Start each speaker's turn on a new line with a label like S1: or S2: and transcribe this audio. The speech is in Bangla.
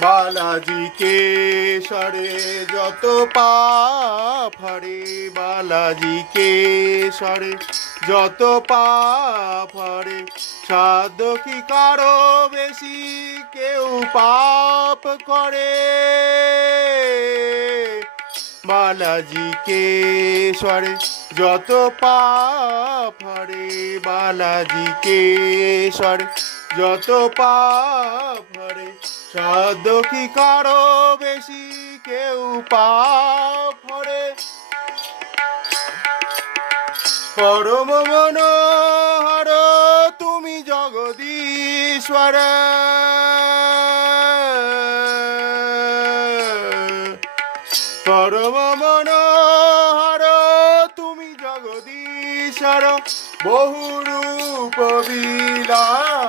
S1: বালাজি কেশরে যত পা বালাজি কেশরে যত পা হরে। সাধ্য কি কারও বেশি কেউ পাপ করে? বালাজি কেশরে, যত পাপ হরে বালাজি কেশরে, যত পাপ হরে কি কারও বেশি কেউ পাপ হরে? পরম মনোহর, তুমি জগদীশ্বর। পরম মনোহর তুমি জগদীশ্বর বহু রূপ বিলাস।